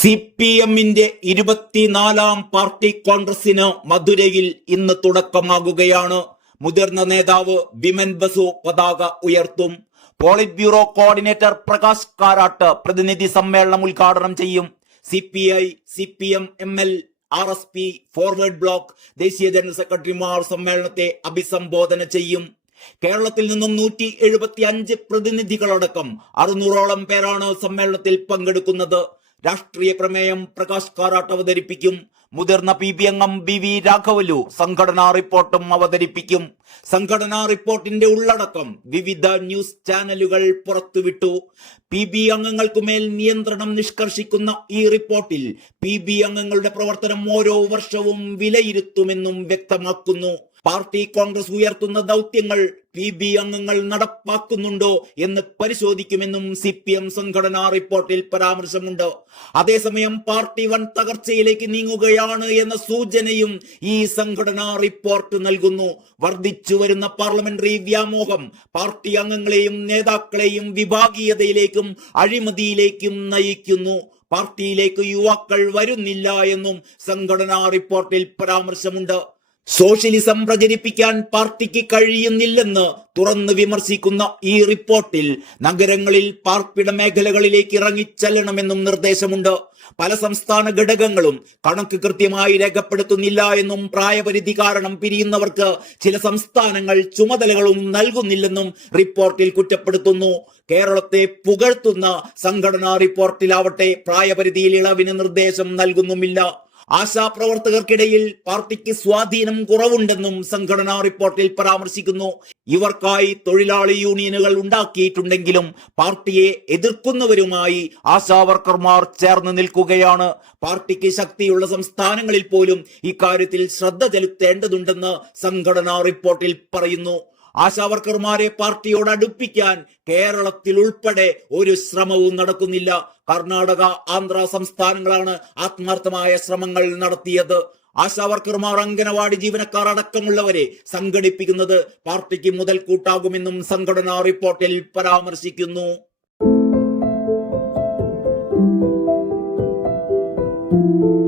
C P എമ്മിന്റെ ഇരുപത്തിനാലാം party കോൺഗ്രസിന് മധുരയിൽ ഇന്ന് തുടക്കമാകുകയാണ്. മുതിർന്ന നേതാവ് ബിമൻ ബസു പതാക ഉയർത്തും. Polit bureau coordinator Prakash Karat പ്രതിനിധി സമ്മേളനം ഉദ്ഘാടനം ചെയ്യും. C P I C P M M L R S P Forward Bloc ദേശീയ ജനറൽ സെക്രട്ടറിമാർ സമ്മേളനത്തെ അഭിസംബോധന ചെയ്യും. കേരളത്തിൽ നിന്നും നൂറ്റി എഴുപത്തി അഞ്ച് പ്രതിനിധികളടക്കം അറുന്നൂറോളം പേരാണ് സമ്മേളനത്തിൽ പങ്കെടുക്കുന്നത്. രാഷ്ട്രീയ പ്രമേയം പ്രകാശ് കാരാട്ട് അവതരിപ്പിക്കും. മുതിർന്ന പി ബി അംഗം ബി വി രാഘവലു സംഘടനാ റിപ്പോർട്ടും അവതരിപ്പിക്കും. സംഘടനാ റിപ്പോർട്ടിന്റെ ഉള്ളടക്കം വിവിധ ന്യൂസ് ചാനലുകൾ പുറത്തുവിട്ടു. പി ബി അംഗങ്ങൾക്കുമേൽ നിയന്ത്രണം നിഷ്കർഷിക്കുന്ന ഈ റിപ്പോർട്ടിൽ പി ബി അംഗങ്ങളുടെ പ്രവർത്തനം ഓരോ വർഷവും വിലയിരുത്തുമെന്നും വ്യക്തമാക്കുന്നു. പാർട്ടി കോൺഗ്രസ് ഉയർത്തുന്ന ദൗത്യങ്ങൾ പി ബി അംഗങ്ങൾ നടപ്പാക്കുന്നുണ്ടോ എന്ന് പരിശോധിക്കുമെന്നും സി പി എം സംഘടനാ റിപ്പോർട്ടിൽ പരാമർശമുണ്ട്. അതേസമയം പാർട്ടി വൻ തകർച്ചയിലേക്ക് നീങ്ങുകയാണ് എന്ന സൂചനയും ഈ സംഘടനാ റിപ്പോർട്ട് നൽകുന്നു. വർദ്ധിച്ചു വരുന്ന പാർലമെന്ററി വ്യാമോഹം പാർട്ടി അംഗങ്ങളെയും നേതാക്കളെയും വിഭാഗീയതയിലേക്കും അഴിമതിയിലേക്കും നയിക്കുന്നു. പാർട്ടിയിലേക്ക് യുവാക്കൾ വരുന്നില്ല എന്നും സംഘടനാ റിപ്പോർട്ടിൽ പരാമർശമുണ്ട്. സോഷ്യലിസം പ്രചരിപ്പിക്കാൻ പാർട്ടിക്ക് കഴിയുന്നില്ലെന്ന് തുറന്ന് വിമർശിക്കുന്ന ഈ റിപ്പോർട്ടിൽ നഗരങ്ങളിൽ പാർപ്പിട മേഖലകളിലേക്ക് ഇറങ്ങിച്ചെല്ലണമെന്നും നിർദ്ദേശമുണ്ട്. പല സംസ്ഥാന ഘടകങ്ങളും കണക്ക് കൃത്യമായി രേഖപ്പെടുത്തുന്നില്ല എന്നും പ്രായപരിധി കാരണം പിരിയുന്നവർക്ക് ചില സംസ്ഥാനങ്ങൾ ചുമതലകളും നൽകുന്നില്ലെന്നും റിപ്പോർട്ടിൽ കുറ്റപ്പെടുത്തുന്നു. കേരളത്തെ പുകഴ്ത്തുന്ന സംഘടനാ റിപ്പോർട്ടിലാവട്ടെ പ്രായപരിധിയിൽ ഇളവിന് നിർദ്ദേശം നൽകുന്നുമില്ല. ആശാപ്രവർത്തകർക്കിടയിൽ പാർട്ടിക്ക് സ്വാധീനം കുറവുണ്ടെന്നും സംഘടനാ റിപ്പോർട്ടിൽ പരാമർശിക്കുന്നു. ഇവർക്കായി തൊഴിലാളി യൂണിയനുകൾ ഉണ്ടാക്കിയിട്ടുണ്ടെങ്കിലും പാർട്ടിയെ എതിർക്കുന്നവരുമായി ആശാവർക്കർമാർ ചേർന്ന് നിൽക്കുകയാണ്. പാർട്ടിക്ക് ശക്തിയുള്ള സംസ്ഥാനങ്ങളിൽ പോലും ഇക്കാര്യത്തിൽ ശ്രദ്ധ ചെലുത്തേണ്ടതുണ്ടെന്ന് സംഘടനാ റിപ്പോർട്ടിൽ പറയുന്നു. ആശാവർക്കർമാരെ പാർട്ടിയോട് അടുപ്പിക്കാൻ കേരളത്തിൽ ഉൾപ്പെടെ ഒരു ശ്രമവും നടക്കുന്നില്ല. കർണാടക ആന്ധ്ര സംസ്ഥാനങ്ങളാണ് ആത്മാർത്ഥമായ ശ്രമങ്ങൾ നടത്തിയത്. ആശാവർക്കർമാർ അംഗനവാടി ജീവനക്കാർ അടക്കമുള്ളവരെ സംഘടിപ്പിക്കുന്നത് പാർട്ടിക്ക് മുതൽക്കൂട്ടാകുമെന്നും സംഘടനാ റിപ്പോർട്ടിൽ പരാമർശിക്കുന്നു. thank you